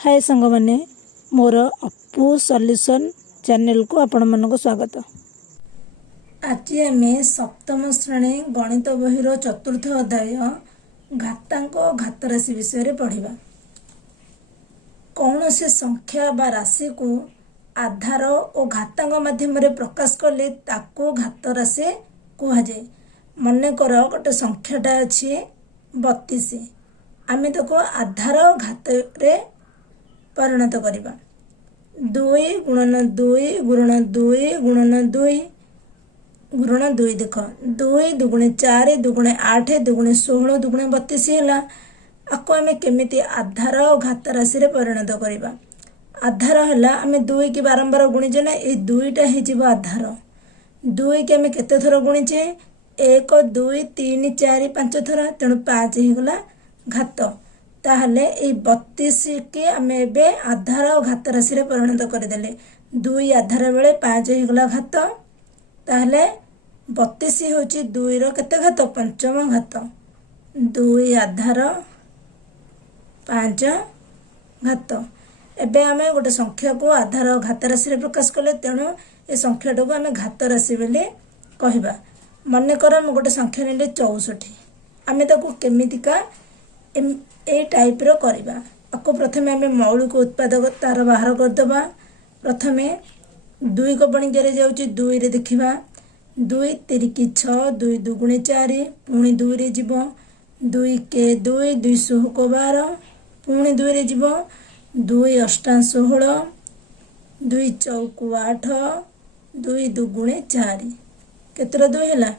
हाय सांग माने मोर अपू solution channel को आपण मन को स्वागत। आज आम सप्तम श्रेणी गणित बहिर चतुर्थ अध्याय घातांक घात राशि विषय पढ़ा। कौन से संख्या बा राशि को आधार और घातांक माध्यम प्रकाश कले ताको घात राशि कह जाए। मन कर गोटे संख्याटा अच्छी 32 आम ताको आधार घात रे परिणत करिबा। 2 गुणन 2 गुणन 2 गुणन 2 गुणन 2 देख 2 दुगुणे 4 दुगुणे 8 दुगुणे 16 दुगुणे 32 है। आपको आम केमिति आधार और घात राशि रे परिणत करिबा। आधार है आम 2 की बारंबार गुणीचे ना ये 2टा हो आधार। 2 की आम केते थर गुणीचे 1 2 3 4 5 थर तेणु 5 होगला घात। ताहले ए 32 के आम एबे आधार और घात राशि रे परिणत करदेले। 2 आधार बेले 5 होगला घात। ताहले 32 होची 2 रो केते घात पंचम घात। 2 आधार 5 घात। एबे आम गोटे संख्या को आधार और घात राशि रे प्रकाश कले तेणु ए संख्याटा को आम घात राशि बेले कहबा। मन कर हम गोटे संख्या नेले 64 आम ताको केमितिका ए टाइप रो करिबा। आपको प्रथमे आम मौलिक उत्पादक तार बाहर करदबा। प्रथमे 2 को बणिज्य रे जाउची 2 रे देखिबा। 2 तिरिकी 6 2 दुगुणे 4 पुणी 2 रे जीवो 2 के 2 2 16 12 पुणी 2 रे जीवो 2 8 16 2 चौकु 8 2 दुगुणे 4 केतरा 2 हैला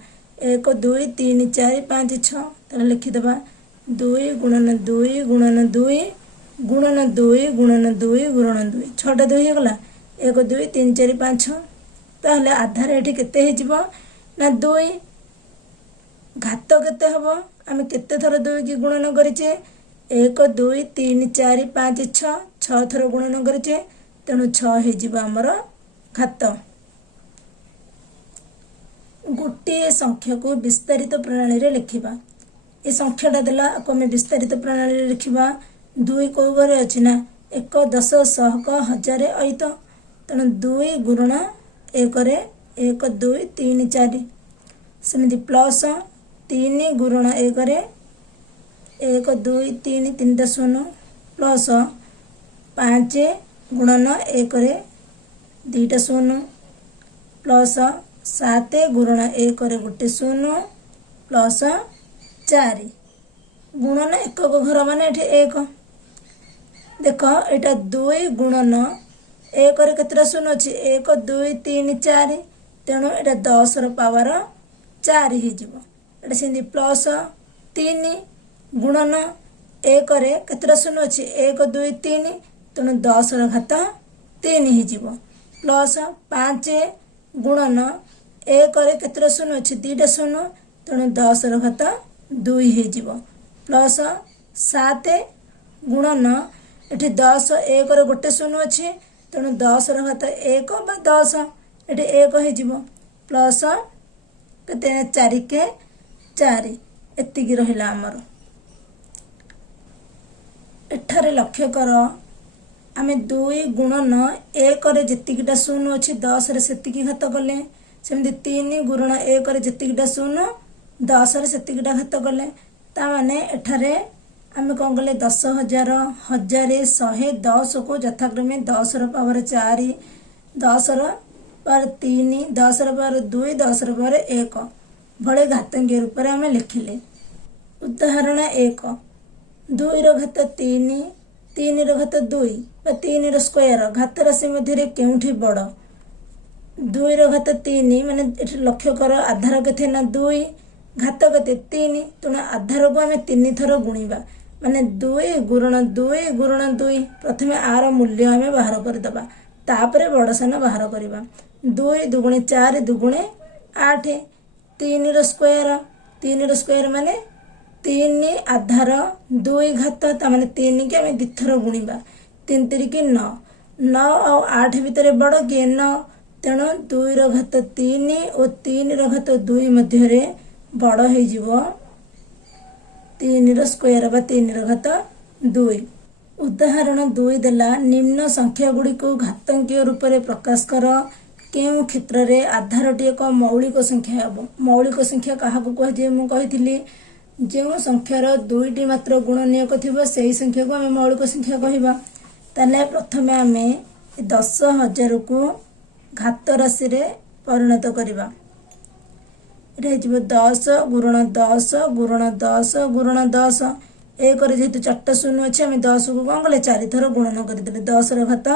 1 2 3 4 5 6 ताला लिखिदबा 2 गुणन 2 गुणन 2 गुणन 2 गुणन 2 गुणन 2 6टा 2 हो गला 1 2 3 4 5 6। ताहले आधार एठी केते हे जिवो ना 2। घात केते हबो आमे केते थर 2 की गुणन करिचे 1 2 3 4 5 6 6 थर गुणन करिचे तेणु 6 हे जिवो हमर घात। गोटे संख्या को विस्तारित प्रणाली रे लिखिबा। ये संख्याटा देला आपको आम विस्तारित प्रणाली रे लिखिबा। 2 को घरे अछि ना 1 10 100 1000 अयित तेणु 2 गुणन 1 रे 1 2 3 4 सेमिति प्लस 3 गुणन 1 रे 1 2 3 3टा 0 प्लस 5 गुणन 1 रे 2टा 0 प्लस 7 गुणन 1 रे 1 0 प्लस 4 गुणन 1 को घर माने एठी 1 देख एटा 2 गुणन 1 रे केतरा 0 अछि 1 2 3 4 तेणु एटा 10 रो पावर 4 हे जिवो। एटा सेंदी प्लस 3 गुणन 1 रे केतरा 0 अछि 1 2 3 तेणु 10 रो घात 3 हे जिवो प्लस 5 गुणन 1 रे केतरा 0 अछि 2टा 0 तेणु 10 रो घात 2 हे जिवो प्लस 7 गुणन एठी 10 1 रे 1 0 अछि तेणु 10 रो घात 1 बा 10 एठी 1 हे जिवो प्लस केते 4 के 4 एति की रहिला हमर। एठारे लक्ष्य कर आमे 2 गुणन 1 रे जेतिकिटा 0 अछि 10 रे सेतिकी घात कले सेमति 3 गुणन 1 रे जेतिकिटा 0 10 रे सेतिकिटा घात कले ता माने एठारे आमे कोन गले 10000 1000 100 10 को यथाक्रमे 10 रो पावर 4 10 रो पावर 3 10 रो पावर 2 10 रो पावर 1 भले घातांक रूप रे आमे लिखिले। उदाहरण 1 2 रो घात 3 3 रो घात 2 बा 3 रो स्क्वायर घात राशि मध्य रे केउठी बड़ 2 रो घात 3 माने एठी लक्ष्य कर आधार केथे ना 2 घात केते 3 तेणु आधार को आम 3 थर गुणिबा माने 2 गुणन 2 गुणन 2 प्रथमे आर मूल्य आम बाहर करदबा तापरे बड़ सान बाहर करबा 2 दुगुणे 4 दुगुणे 8 3 रो स्क्वायर माने 3 आधार 2 घात ता माने 3 के आम दिथर गुणिबा 3 3 9 9 और 8 भितर बड़ के 9 तेणु 2 रो घात 3 और 3 रो घात 2 मध्य रे बड़ हो 3 रो स्क्वायर बा 3 रो घात 2। उदाहरण 2 देला निम्न संख्या गुड़ी को घातांकीय रूप में प्रकाश कर केउं क्षेत्र रे आधारटी एक मौलिक संख्या हम मौलिक संख्या क्या कहुए मुझे जो संख्यार 2टी मात्र गुणनीयक थी से संख्या को आम मौलिक संख्या कहवा ताले प्रथम आम 10,000 को घात राशि रे परिणत करवा 10 गुणन 10 गुणन 10 गुणन 10 एक जेहेतु 4टा शून्य अच्छे आम 10 को कौन कले 4 थर गुणन करदे 10 घात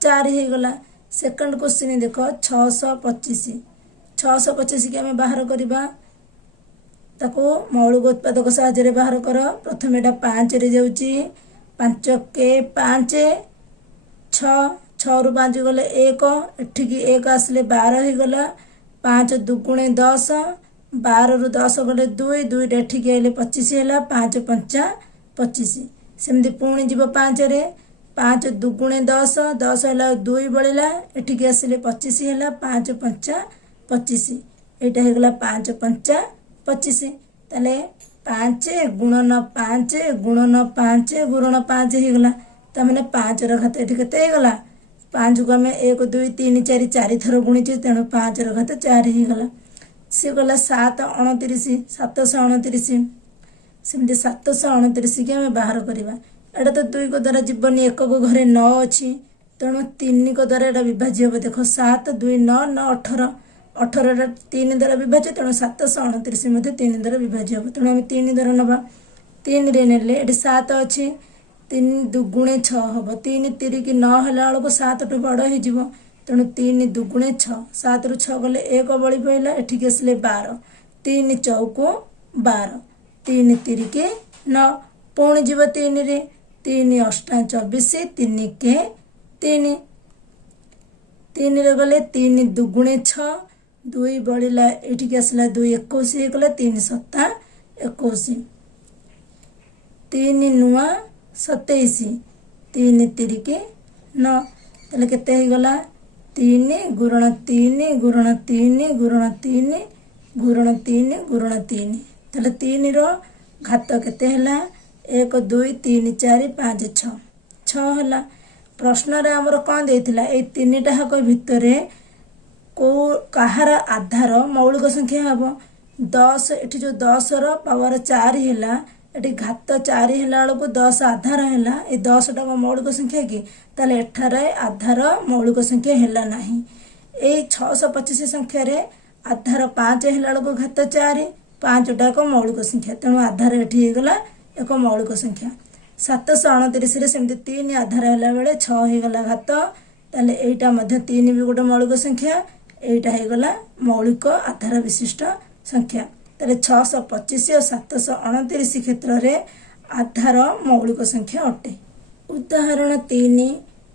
4 हो गला। सेकंड क्वेश्चन देख 625 625 के आम बाहर करवा ताको मौलिक उत्पादक साहाय्य बाहर कर प्रथम एटा 5 रे जाउची 5 के 5 6 रु 5 गले 1 एठिकी 1 आसले 12 हो गला 5 दुगुणे 10 12 रु 10 गले 2 2 एठिकी आइले 25 हैला 5 5 25 सेमती पुणी जीव 5 रे 5 दुगुणे 10 10 हैला 2 बळिला एठिकी आसले 25 हैला 5 5 25 एटा हो गला 5 5 25 ताले 5 गुणन 5 गुणन 5 गुणन 5 हो गला तमाने 5 रो घात एठी केते हो गला 5 को आम 1 2 3 4 4 थर गुणीचे तेणु 5 रो घात 4 हो गला सी गला 7 29 729 सेमती 729 के आम बाहर करवा एटा तो 2 को द्वारा जीवन 1 को घरे 9 अच्छी तेणु 3 को द्वारा एटा विभाज्य हम देख 7 2 9 9 18 18 3 द्वारा विभाज्य तेणु 729 3 द्वारा विभाज्य हम तेणु आम 3 द्वारा नवा 3 रे नेले एटी 7 अच्छी 3 दुगुणे 6 हम 3 3 की 9 है 7 टू बड़ हो तेणु 3 दुगुणे 6 7 रु 6 गले 1 बड़ी पड़ा एठिक आसले 12 3 चौको 12 3 3 के 9 पुणी जीव 3 रे 3 8 24 3 के 3 3 रे गले 3 दुगुणे 6 2 बढ़ला एठिक आसला 2 21 हो गला 3 7 21 3 नुआ 27 3 3 के 9 ताले केते हो गला 3 गुणन 3 गुणन 3 गुणन 3 गुणन 3 गुणन 3 ताले 3 रो घात केते हला 1 2 3 4 5 6 6 हला प्रश्न रे हमर कोन देथिला ए तीनटा हक भितरे को कहार आधार मौलिक संख्या हम 10 एठी जो 10 रो पावर 4 हैला एटी घात 4 हैला को 10 आधार हैला ए 10 टा मौलिक संख्या की ताले एठारे आधार मौलिक संख्या हैला नाही ए 625 संख्या रे आधार 5 हैला को घात 4 5 टा को मौलिक संख्या तेणु आधार एठी हे गला एक मौलिक संख्या 729 रे सेमती 3 आधार हैला बेले 6 हे गला घात ताले एटा मध्ये 3 भी गोटे मौलिक संख्या एटा हे गला मौलिक आधार विशिष्ट संख्या ताले 625 और 729 क्षेत्र रे आधार मौलिक संख्या अटे। उदाहरण 3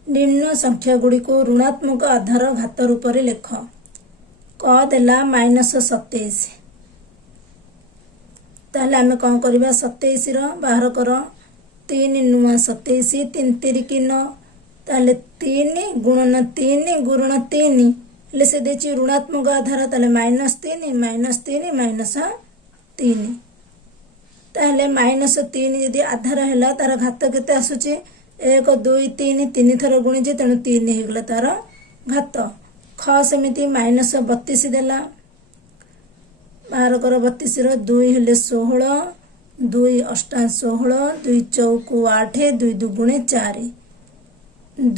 निम्न संख्या गुड़ी को ऋणात्मक आधार घात रूप में लेख क देला -27 ताले आमे कौन करबा 27 रो बाहर कर 3 नुआ 27 3 3 की 9 ताले 3 गुणन 3 गुणन 3 ले से देची ऋणात्मक आधार ताले -3 -3 ताले -3 यदि आधार हैला तार घात केते आसुची 1 2 3 3 थर गुणीजे तेणु 3 हो गला तार घात ख सेमिति -32 देला बाहर कर 32 रो 2 हेले 16 2 8 16 2 चौको 8 2 दुगुणे 4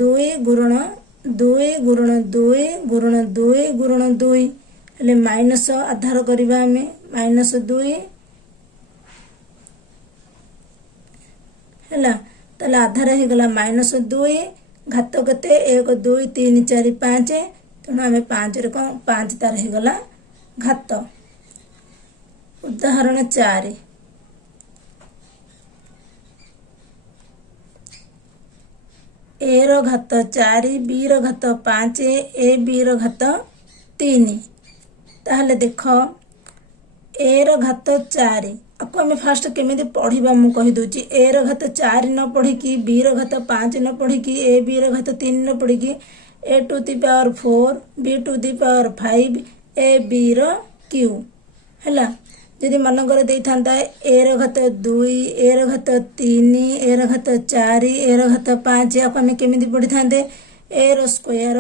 2 गुणन 2 गुणन 2 गुणन 2 गुणन 2 हेले माइनस आधार करबा हमें -2 हैला ताले आधार हो गला -2 घात केते 1 2 3 4 5 तेणु आम 5 रे 5 तार हो गला घात। उदाहरण 4 ए रो घात 4 बी रो घात 5 ए बी रो घात 3 ताहले देख ए रो घात 4 आपको हमें फास्ट केमिति पढ़िबा मु कहि दोची ए रो घात 4 न पढ़ी कि बी रो घात 5 न पढ़ी कि ए बी रो घात 3 न पढ़ी कि A to the power 4 B to the power 5 A B रो क्यू हैला जदि मनकर देता ए र घात 2 ए र घात 3 ए र घात 4 ए र घात 5 या आम केमी पढ़ी था ए र स्क्वायर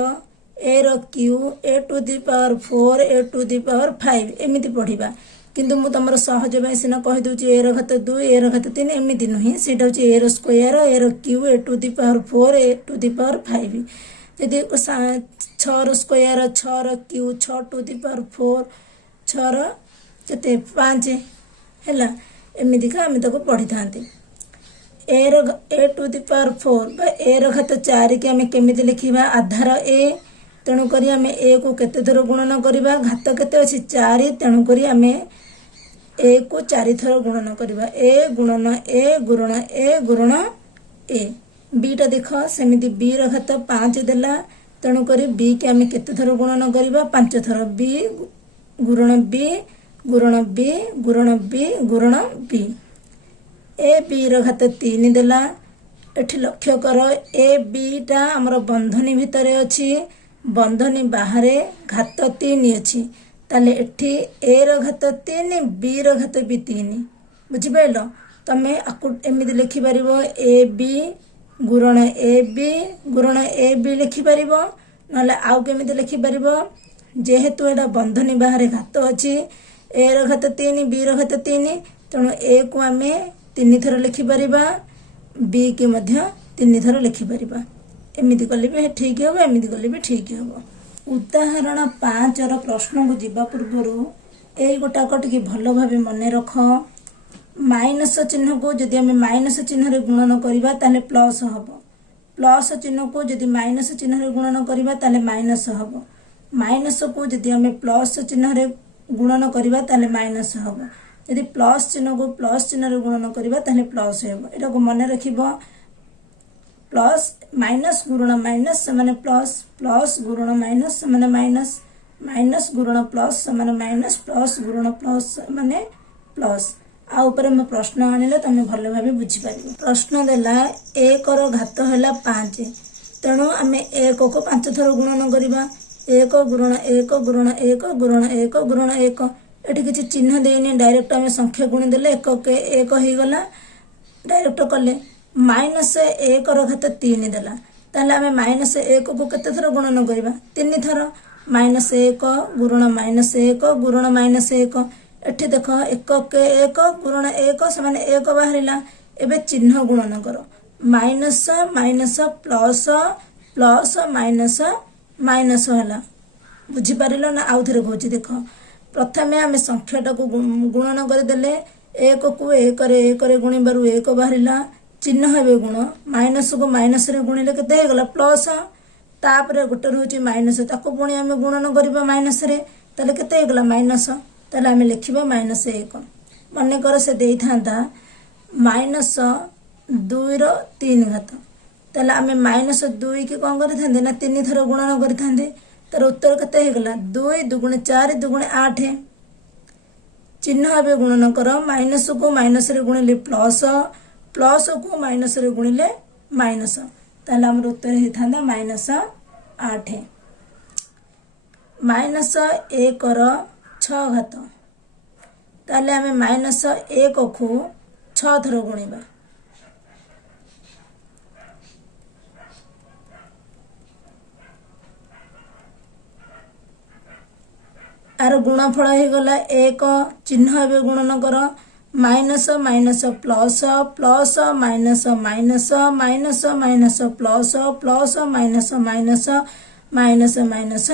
ए र cube A to the power 4 A to the power 5 एमती पढ़ा किंतु मु तुम सहज सीना कहीदे ए र घात 2 ए र घात 3 एमती नुहे से ए र स्क्वायर ए र cube A to the power 4 A to the power 5 जदि 6 र स्क्वायर 6 र क्यू 6 टू दी पावर 4 6 र केते 5 है एमती का आम ताको पढ़ी था ए टू दी पावर 4 बा ए र घात 4 की आम केमी लिखा आधार ए तेणुक आम ए को केते थर गुणन करवा घात केते अच्छी 4 तेणुक आम ए को 4 थर गुणन करवा ए गुणन ए गुणन ए गुणन ए बीटा देख सेमती बी र घात 5 देला तेणुक बी के आम केते थर गुणन करवा 5 थर बी गुणन बी गुणन बी गुणन बी गुणन बी ए बी र घात 3 देला एठी लक्ष्य कर ए बीटा आमर बंधनी भितर अच्छी बंधनी बाहर घात 3 अच्छी ताले एठी ए र घात 3 बी र घात भी 3 बुझिपाइल तमें आकु एमती लिखिपर ए बी गुणन ए बी लिखिपर ना आउ केमी लिखिपर जेहेतु एटा बंधनी बाहर घात अच्छी ए र घात 3 बी र घात 3 तेणु ए को आम 3 थर लिखिपर बी की 3 थर लिखिपर एमती कले भी ठीक हम एमती कले भी ठीक हम उदाहरण 5 र प्रश्न को जीवा पूर्वर ए गोटाक टे भल भाव मन रख माइनस चिन्ह को जदि आम माइनस चिन्ह गुणन करवा ताले प्लस हम प्लस चिन्ह को जदि माइनस चिन्ह गुणन करवा ताले माइनस हम माइनस को जदि आम प्लस चिन्ह गुणन करवा ताले माइनस हम यदि प्लस चिन्ह को प्लस चिन्ह गुणन करवा ताले प्लस हम एटा को मन रखिबो प्लस माइनस गुणन माइनस समान प्लस प्लस गुणन माइनस समान माइनस माइनस गुणन प्लस समान माइनस प्लस गुणन प्लस माने प्लस आ ऊपर मैं प्रश्न आनिले तुम भल भाव बुझीपार प्रश्न देला 1 र घात है 5 तेणु आम 1 को 5 थर गुणन करवा 1 गुणन 1 गुणन 1 गुणन 1 गुणन 1 एटी किसी चिन्ह देनी डायरेक्ट आम संख्या गुणी देले 1 के 1 हो गला डायरेक्ट कले माइनस 1 र घात 3 देला ताले आम माइनस 1 को केते थर गुणन करवा 3 थर माइनस 1 गुणन माइनस 1 गुणन माइनस 1 एठी देख 1 के 1 गुणन 1 समान 1 बाहरिला एबे चिन्ह गुणन कर minus minus plus plus minus minus है बुझीपार ना आउ थे कह देख प्रथम आम संख्याटा को गुणन करदे 1 को 1 रे गुणिबार 1 बाहरिला चिन्ह हे गुण माइनस को माइनस रे गुणिले केते हे गला प्लस तापर गोटे रोचे माइनस ताको पुणी आम गुणन करबा माइनस रे ताले केते हे गला माइनस ताले आम लिखिबा माइनस 1 मन कर से देई थांता माइनस 2 रो 3 घात ताले आम माइनस 2 की कौन करि थांदे ना 3 थर गुणन करि थांदे तार उत्तर केते हे गला 2 2 4 2 8 चिन्ह हे गुणन कर माइनस को माइनस रे गुणिले प्लस प्लस को माइनस रे गुणिले माइनस ताले हमर उत्तर हे थांदा माइनस 8 माइनस 1 रो 6 घात ताले आम माइनस 1 को 6 थर गुणिबा आर गुणफल हो गला 1 चिन्ह हे गुणन कर minus minus plus plus minus minus minus minus plus plus minus minus minus minus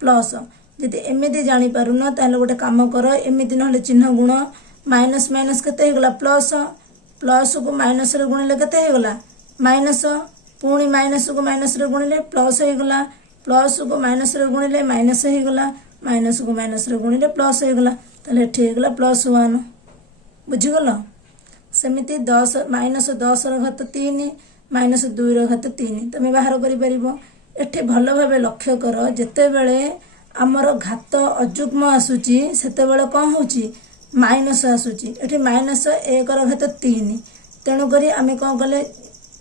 plus जदि एमती जापारुन ताल गोटे कम कर एमती ना चिन्ह गुण माइनस माइनस केते गला प्लस प्लस को माइनस रे गुणिले केते गला माइनस पुणी माइनस को माइनस रे गुणिले प्लस हो गला प्लस को माइनस रे गुणिले माइनस हो गला माइनस को माइनस रे गुणिले प्लस हो गला ताले ठीक गला +1 बुझीगल सेमिति 10 माइनस 10 र घात 3 माइनस 2 र घात 3 तुम बाहर करि परिबो एठे भल भाबे लक्ष्य कर जेते बेले आमर घात अजुग्म आसुची सेते बेले कोन होची माइनस आसुची एठे माइनस 1 र घात 3 तेणु करी आमे कोन कले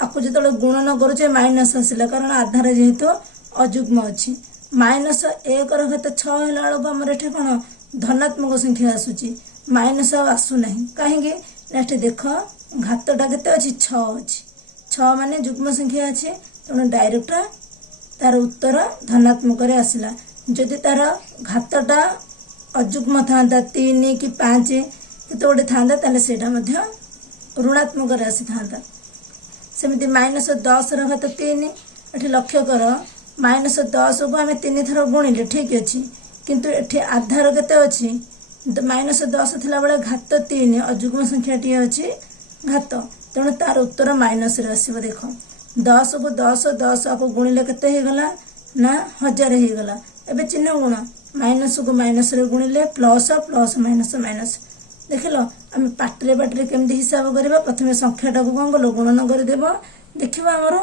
आपको जो गुणन करुचे माइनस आसला कारण आधार जेहेतु अजुग्म अच्छी माइनस 1 र घात 6 है आमर एठे कौन धनात्मक संख्या आसूची माइनस आसुना कहीं नेक्स्ट देख घातटा केते अच्छी 6 अच्छी 6 माने युग्म संख्या अच्छे तेणु डायरेक्ट तार उत्तर धनात्मक आसला। जदि तार घातटा अयुग्म था 3 कि 5 केते गोटे था से ऋणात्मक आसी था। सेमती -10 घात 3 ये लक्ष्य कर -10 को आम 3 थर गुणिले ठीक अच्छे किंतु ये आधार केते अच्छी -10 थिला बेले घात 3 अयुग्म संख्या टी अच्छी घात तेणु तार उत्तर माइनस आसो। देख 10 को 10 को गुणिले केते हो गला ना 1000 हो गला। एबे चिन्ह गुण माइनस को माइनस रे गुणिले प्लस प्लस माइनस माइनस देख लो आम पाटरे पाटरे केमती हिसाब करवा प्रथम संख्याटा को कौन कल गुणन करदेव देखा आमर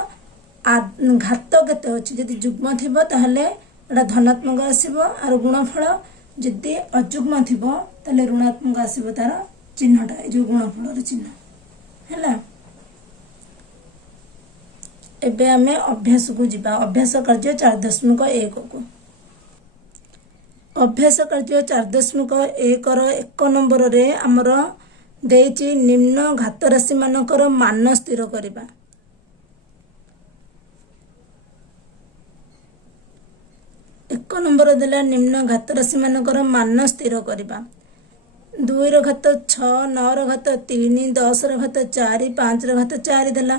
घात केते अच्छी जदि युग्म थी एटा धनात्मक आसो आर गुणफल जदि अयुग्म थी ऋणात्मक आसो तार चिन्हटा जो गुणफल चिन्ह है। एबे आमे अभ्यास को जिबा अभ्यास कार्य 4.1 को अभ्यास कार्य 4.1 रो 1 नंबर रे हमर देछि निम्न घात राशि मानकर मान स्थिर करिबा। एक नंबर देला निम्न घात राशि मानकर मान स्थिर करिबा। 2 रो घात 6 9 रो घात 3 10 रो घात 4 5 रो घात 4 देला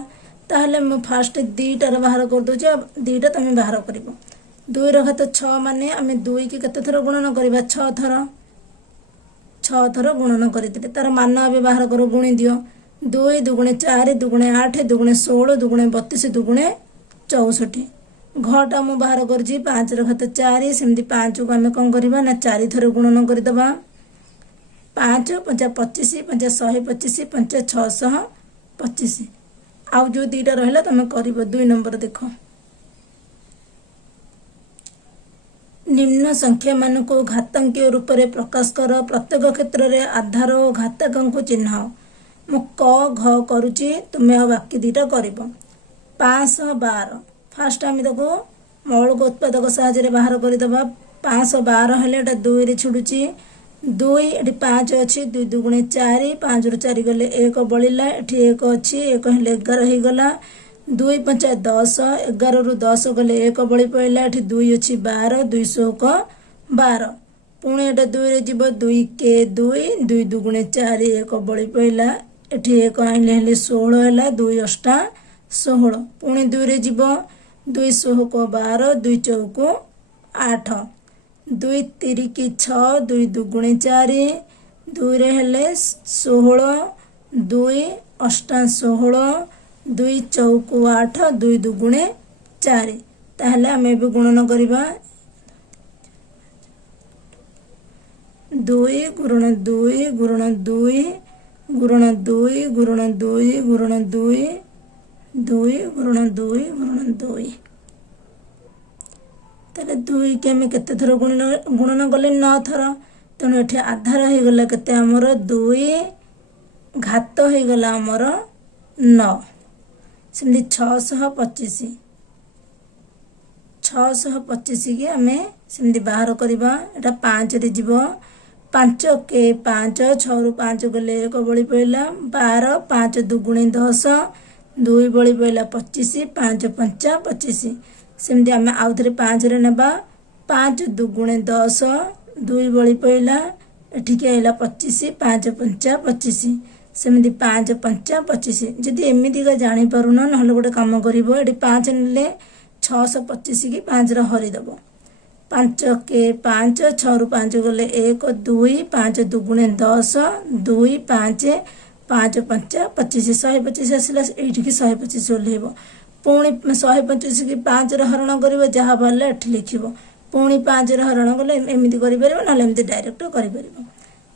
ताहले मु फास्ट 2टार बाहर कर दो 2टा तुम बाहर कर 2 रो घात 6 माने आम 2 की केते थर गुणन करबा 6 थर गुणन करते तार मान ए बाहर कर गुणी दियो 2 दुगुणे 4 दुगुणे 8 दुगुणे 16 दुगुणे 32 दुगुणे 64 घटा मु बाहर कर 5 रो घात 4 सेमती 5 को आम कौन करबा ना 4 थर गुणन करदबा 5 5 25 5 125 5 625 आउ जो 2टा रहा तुम कर 2 नंबर देख निम्न संख्या मान को घातांकीय रूप में प्रकाश कर प्रत्येक क्षेत्र में आधार और घातक को चिन्ह मु क घ करुच्ची तुम्हें बाकी 2टा कर 512 फास्ट आम देखो मौलिक उत्पादक साहाय्य बाहर करदे 512 हेले 2 रे छुड़ुची 2 ये 5 अच्छी 2 दुगुणे 4 5 रू 4 गले 1 बलिला ये 1 अच्छी 1 हेले 11 हो गला 2 5 10 11 रू 10 गले 1 बलि पड़ा ये 2 अच्छी 12 200 को 12 पुणी ये 2 रे जीव 2 के 2 2 दुगुणे 4 1 बलि पड़ा ये 1 आइले 16 है 2 8 16 पुणी 2 रे जीव 200 को 12 2 चौको 8 2 3 की 6 2 दुगुणे 4 2 रे हेले 16 2 8 16 2 चौको 8 2 दुगुणे 4 ताहले आमे भी गुणन करबा 2 गुणन 2 गुणन 2 गुणन 2 गुणन 2 गुणन 2 2 गुणन 2 गुणन 2 ताले 2 के आम केते थर गुणन गले 9 थर तेणु ये आधार हो गला केते हमर 2 घात हो गला हमर 9 सेमती 625 की आम सेमती बाहर करबा एटा 5 रे जीव 5 के 5 6 रू 5 गले 1 बलि पड़ा 12 5 दुगुणे 10 2 बलि पड़ा 25 5 5 25 सेमती आम आउ थे 5 रे नेबा 5 दुगुणे 10 2 बलि पड़ा एठिक आइला 25 5 5 25 सेमती 5 5 25 जदि एमती का जानी पारुना ना गोटे कम कर 5 ने 625 की 5 हरिदेव 5 के 5 6 रू 5 गले 1 2 5 दुगुणे 10 2 5 5 5 25 125 आसला ये 125 ओल्हेब पुणी 125 की 5 हरण कर जहाँ बाहर एठी लिख पुणी 5 हरण कले एमती कर डायरेक्ट कर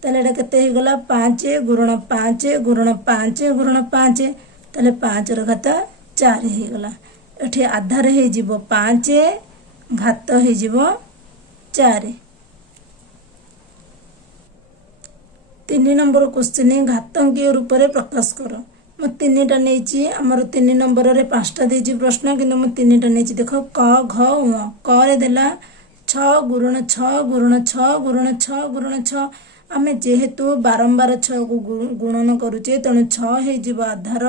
ताले केते हो गला 5 गुणन 5 गुणन 5 गुणन 5 ताले 5 रो घात 4 हो गला एठी आधार हो जीवो 5 घात हो जीवो 4 3 नंबर क्वेश्चन घातांकीय रूप में प्रकाश कर मु 3टा नहीं आमर 3 नंबर रे 5टा देछि प्रश्न किंतु मु 3टा नहीं देख क घ उ क रे देला 6 गुणन 6 गुणन 6 गुणन 6 गुणन 6 आमे जेहेतु बारंबार 6 को गुणन करूचे तेणु 6 हे जीव आधार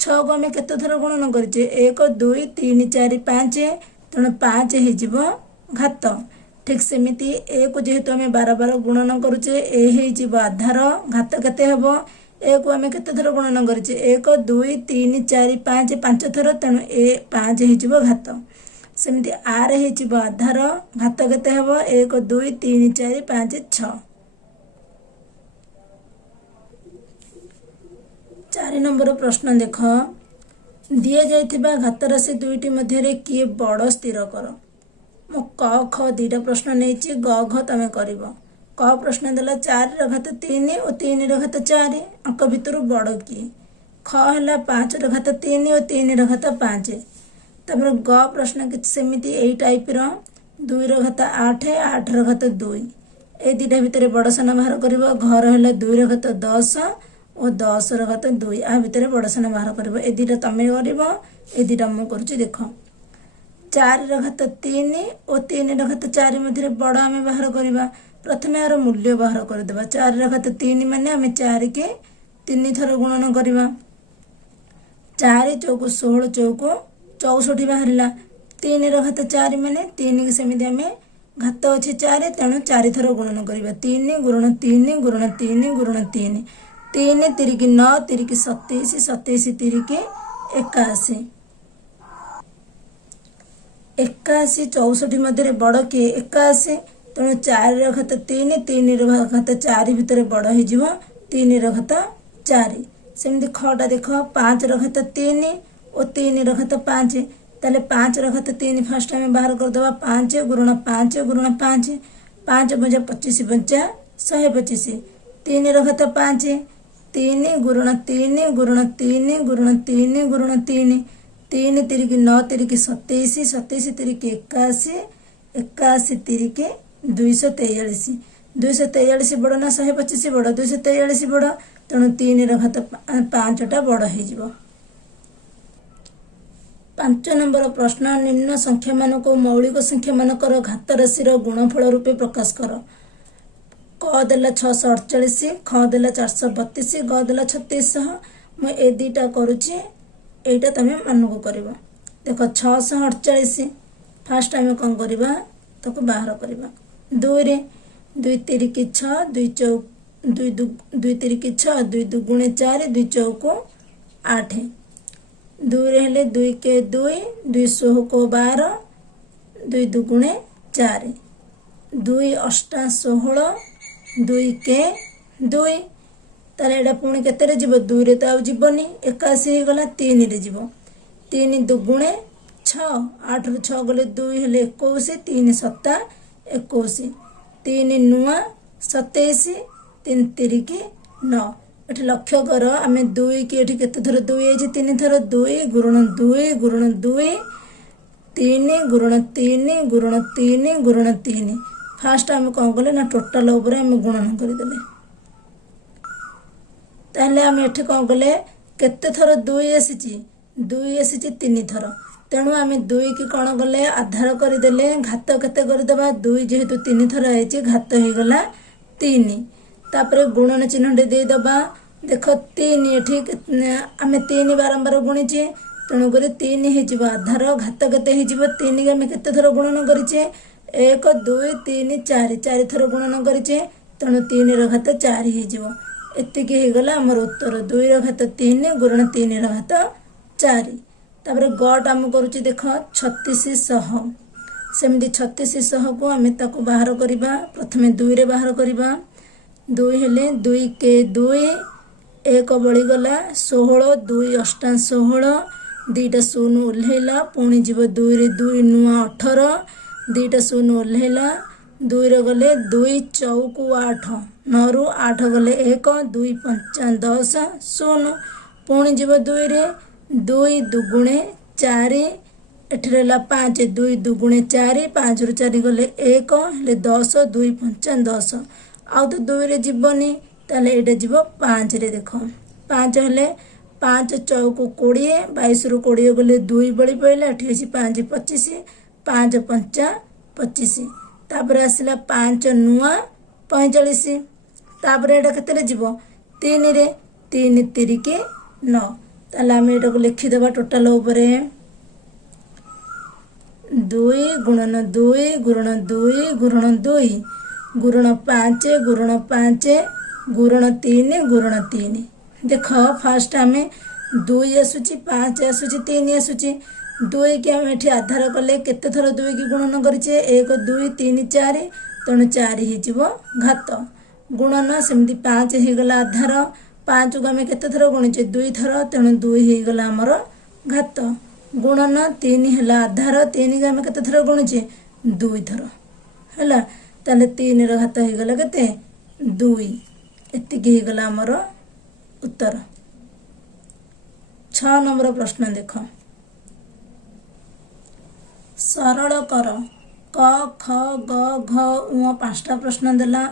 6 को आमे केते थर गुणन करूचे 1 2 3 4 5 तेणु 5 हे जीव घात। ठीक सेमिति ए को जेहेतु आमे बार बार गुणन करूचे ए हे जीव आधार घात केते हबो ए को आमे केते थर गुणन करूचे 1 2 3 4 5 5 थर तेणु ए 5 हे जीव घात। सेमिति आर हे जीव आधार घात केते हबो 1 2 3 4 5 6। 4 नंबर प्रश्न देख दिए जाइथिबा घात राशि दुईटी मध्य किए बड़ स्थिर कर। मो क ख दुईटा प्रश्न नहीं ग घ तमें कर क प्रश्न देला 4 घात 3 और 3 घात 4 अंक भितर बड़ किए ख है 5 घात 3 और 3 घात 5 तापर ग प्रश्न सेमिति यही टाइप 2 घात 8 8 घात 2 ए दुईटा भितर बड़ सान बाहर कर घर है 2 घात 10 और 10 घात 2 आ भितर बड़ सान बाहर कर ए दुईटा तुम कर ए दुईटा मुझे देख 4 घात 3 और 3 घात 4 मध्य बड़ आम बाहर करवा प्रथम यार मूल्य बाहर करदे 4 घात 3 माने आम 4 के 3 थर गुणन करवा 4 चौक 16 चौक 64 बाहर 3 घात 4 माने 3 के सेमती आम घात अच्छे 4 तेणु 4 थर गुणन करवा 3 गुणन 3 गुणन 3 गुणन 3 3 3 9 3 27 27 3 81 81 64 मध्य बड़ किए 81 तेणु 4 घात 3 3 घात 4 भितर बड़ हो 3 घात 4 सेमती खटा देख 5 घात 3 और 3 घात 5 ताले 5 घात 3 फास्ट आम बाहर करदे 5 गुणन 5 गुणन 5 5 5 25 5 125 3 घात 5 3 गुणन 3 गुणन 3 गुणन 3 गुणन 3 3 3 9 3 27 27 3 81 81 3 243 243 बड़ ना 125 बड़ 243 बड़ तेणु 3 घात 5टा बड़ हो। 5 नंबर प्रश्न निम्न संख्या मान को मौलिक संख्या मानकर घात राशि गुणफल रूपे प्रकाश कर। क देला 648 ख देला 432 ग देला 3600 मुझे दुईटा करुच्ची एटा तुम मन को कर देख 648 फास्ट आम कौन करवा ताको बाहर करवा 2 रे 2 3 की 6 2 चौक 2 3 की 6 2 दुगुणे 4 2 चौक 8 2 रे हेले 2 के 2 2 16 को 12 2 दुगुणे 4 2 8 16 2 के 2 ताले एटा पुणी केते जीव 2 रे तो जीवनी 81 हो गला 3 रे जीव 3 दुगुणे 6 8 रु 6 गले 2 हेले 21 3 7 21 3 नुआ 27 3 3 की 9 एठी लक्ष्य कर आम 2 की एठी केते थर 2 है 3 थर 2 गुणन 2 गुणन 2 3 गुणन 3 गुणन 3 गुणन 3 फास्ट आम कौन कले ना टोटाल उपर आम गुणन करदेले ताहले आम एठी कौन कले केते थर 2 आसी 2 आसी 3 थर तेणु आम 2 की कौन कले आधार करदेले घात केते करदेबा 2 जेहेतु 3 थर है घात हो गला 3 तापर गुणन चिन्ह दे दबा देख 3 एठी आम 3 बारंबार गुणीचे तेणुक 3 हो आधार घात केते हो 3 आम केते थर गुणन करिचे 1 2 3 4 4 थर गुणन करिचे तेणु 3 घात 4 हो एतिकी हो गला आमर उत्तर 2 घात 3 गुणन 3 घात 4 तापर गट आम करुच्ची देख 3600 सेमती 3600 को आम ताको बाहर करवा प्रथम 2 रे बाहर करवा 2 हेले 2 के 2 1 बड़ीगला 16 2 8 16 2टा शून्य ओह्लैला पुणी जीव 2 रे 2 नुआ 18 2टा शून्य ओह्लैला 2 रे गले 2 चौक 8 9 रु 8 गले 1 2 5 10 शून्य पुणी जीव 2 रे 2 दुगुणे 4 एठी रहला 5 2 दुगुणे 4 5 रु 4 गले 1 हेले 10 2 5 10 आउ तो 2 रे जीवनी ताले एटा जीव 5 रे देख 5 हेले 5 चौक 20 22 रु 20 गले 2 बड़ी पड़े एठी अछि 5 25 5 5 25 तापर आसला 5 नुआ 45 तापर एटा केते जीव 3 रे 3 तिरिके 9 ताले आम एटा को लिखिदेबा टोटाल उपरे 2 गुणन 2 गुणन 2 गुणन 2 गुणन 5 गुणन 5 गुणन 3 गुणन 3 देख फास्ट आम 2 आसूची 5 आसूची 3 आसूची 2 की आम एठी आधार कले केते थर 2 की गुणन करिचे 1 2 3 4 तेणु 4 हो घात गुणन सेमती 5 हो गला आधार 5 को आम केते थर गुणिचे 2 थर तेणु 2 हो गला आमर घात गुणन 3 है आधार 3 को आम केते थर गुणिचे 2 थर है ताले 3 रो घात हो गला केते 2 एतिकी हो गला आमर उत्तर। 6 नंबर प्रश्न देख सरल कर क ख ग घ उ 5टा प्रश्न देला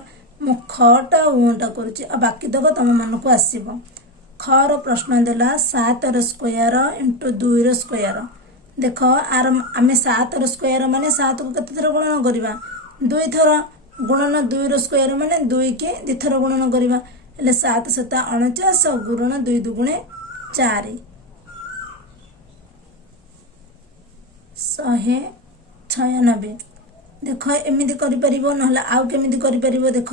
मु खटा उटा करुच्ची आ बाकी तक तुम मन को आसब ख रो प्रश्न देला 7 रो स्क्वायर इंटू 2 रो स्क्वायर देख आर आम 7 रो स्क्वायर माने 7 को केते थर गुणन करबा 2 थर गुणन 2 रो स्क्वायर माने 2 के 2 थर गुणन करबा हेले 7 7 49 गुणन 2 दुगुणे 4 196 देख एमती कर आउ केमी कर देख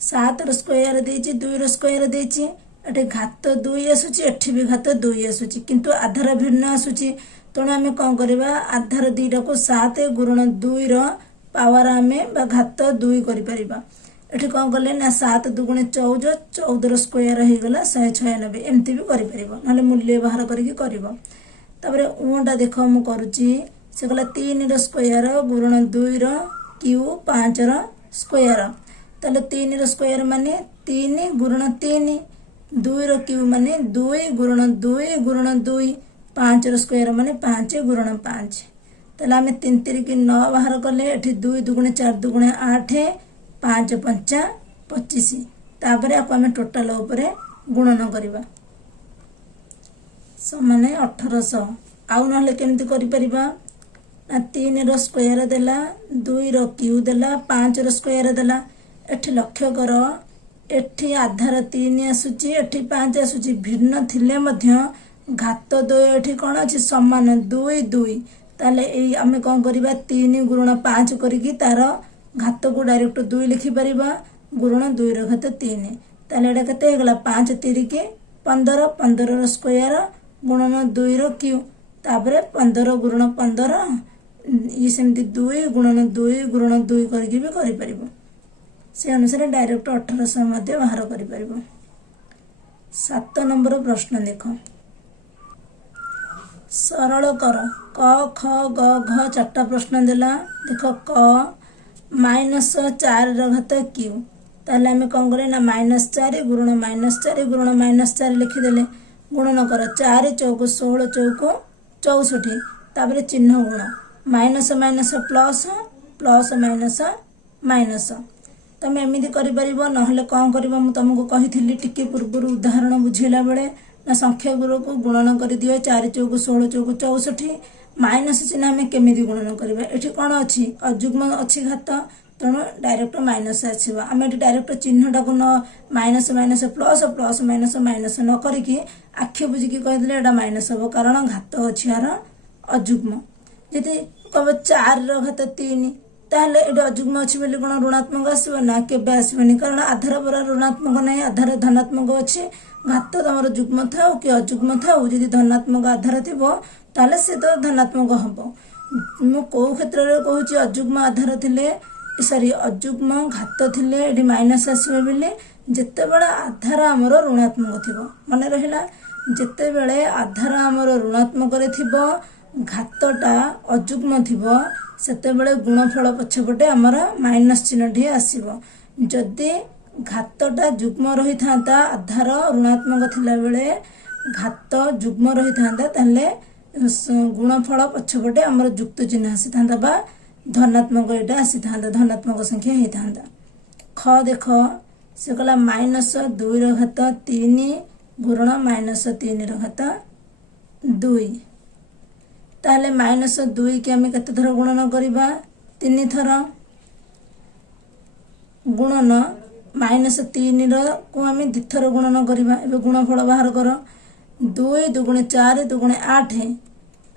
7 रो स्क्वायर देछि 2 रो स्क्वायर देछि एटे घात 2 आसुची एठी भी घात 2 आसुची किंतु आधार भिन्न आसुची तेणु आम कौन करवा आधार 2टा को 7 गुणन 2 रो पावर आम घात 2 कर एठी कौन कले ना 7 दुगुणे 14 14 रो स्क्वायर हो गला 196 एमती भी कर मूल्य बाहर करपर उटा देख मु करुच्ची से गला 3 रो स्क्वायर गुणन 2 रो क्यू 5 रो स्क्वायर ताले 3 रो स्क्वायर माने 3 गुणन 3 2 रो क्यू माने 2 गुणन 2 गुणन 2 5 रो स्क्वायर माने 5 गुणन 5 ताले आम 3 3 9 बाहर कले एठी 2 दुगुणे 4 दुगुणे 8 5 5 25 तापर आपको आम टोटाल उपरे गुणन करबा समान 1800 आउ ना केमती करिपरिबा ना 3 रो स्क्वायर देला 2 रो क्यू देला 5 रो स्क्वायर देला एठी लक्ष्य कर एठी आधार 3 आसुची एठी 5 आसुची भिन्न थिले मध्य घात 2 एठी कोन अछि समान 2 2 ताले एई आमे कोन करबा 3 गुणन 5 करिकी तार घात को डायरेक्ट 2 लिखि परिबा गुणन 2 रो घात 3 ताले एटा कते हेगला 5 3 के 15 15 रो स्क्वायर गुणन 2 रो क्यू तापरे 15 गुणन 15 ये सेमती 2 गुणन 2 गुणन 2 करके भी करि परिबो से अनुसार डायरेक्ट 1800 मध्ये बाहर करि परिबो। 7 नंबर प्रश्न देख सरल कर क ख ग घ 4टा प्रश्न देला देख क -4 रो घात क्यू ताले आमे कोन करे ना -4 गुणन -4 गुणन -4 लिखि देले गुणन कर 4 चौक 16 चौक 64 तापर चिन्ह गुण minus minus plus plus minus minus तुम एमती कर कौन कर तुमको कही टिके पूर्व उदाहरण बुझेला बेले ना संख्या गुण को गुणन कर दियो 4 चौक 16 चौक 64 माइनस चिन्ह आम केमी गुणन करवा ये कौन अच्छी अजुग्म अच्छी घात तेणु डायरेक्ट माइनस आसवा आम ये डायरेक्ट चिन्हटा को न minus minus plus plus minus minus न करिकी आखि बुझिकी कहीदेले एटा माइनस हम कारण घात अच्छी यार अजुग्म जदि कह 4 रो घात 3 ताहले ये अजुग्म अच्छी बोली कौन ऋणात्मक आसब ना केबे आसबनी कारण आधार पर ऋणात्मक ना आधार धनात्मक अच्छे घात तुम जुग्म थाउ कि अजुग्म थाउ जदि धनात्मक आधार थी ताले से तो धनात्मक हम मु कौ क्षेत्र में कहूँ अजुग्म आधार थिले सॉरी अजुग्म घात थिले ये माइनस आसबे बोले जिते बड़ा आधार आमर ऋणात्मक थी मन रहा जिते बड़े आधार आमर ऋणात्मक घातटा अजुग्म थी सेते बड़े गुणफल पछपटे आमर माइनस चिन्हटी आसब जदि घातटा जुग्म रही था आधार ऋणात्मक थिला बेले घात जुग्म रही था ताले गुणफल पछपटे आमर जुक्त चिन्ह आसी था बा धनात्मक यहाँ आसी था धनात्मक संख्या होता था। ख देख से कहला -2 रो घात 3 गुणन -3 रो घात 2 ताले -2 के आम केते थर गुणन करबा 3 थर गुणन -3 को आम द्विथर गुणन करवा। ए गुणफल बाहर कर 2 2 4 2 8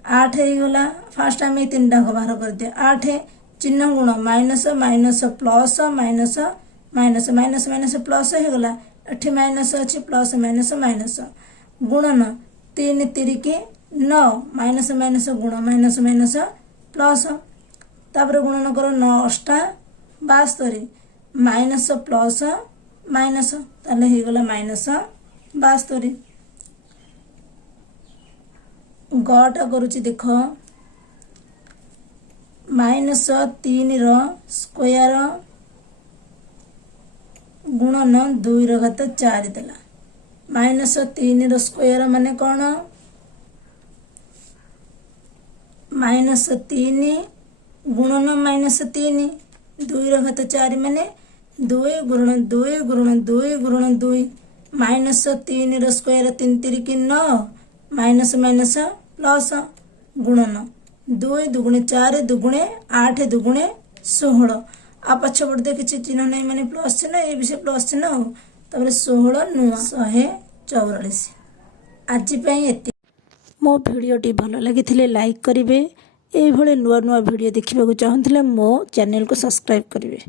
8 होगा। फास्ट आम 3 टाक बाहर कर दिया 8 चिन्ह गुण minus minus plus minus minus minus minus plus होगा। एठी माइनस अच्छी प्लस माइनस माइनस गुणन 3 3 9 माइनस माइनस गुण माइनस माइनस प्लस तापर गुणन कर 9 8 72 माइनस प्लस माइनस ताले हो गला माइनस 72। गटा करुच्ची देख -3 स्क्वायर गुणन 2 घात 4 देला। -3 स्क्वायर माने कौन -3 गुणन -3 2 घात 4 माने 2 गुणन 2 गुणन 2 गुणन 2 -3 स्क्वायर 3 3 9 माइनस माइनस प्लस गुणन 2 2 4 2 8 2 16 आ पछपट दे किसी चिन्ह नहीं माने प्लस चिन्ह ये भी से प्लस चिन्ह हो तब 16 नुआ 144। आज एति मो भिडियोटी भल लगी लाइक करेंगे। ये नुआ नुआ भिडियो देखा चाहूँगे मो चैनल को सब्सक्राइब करेंगे।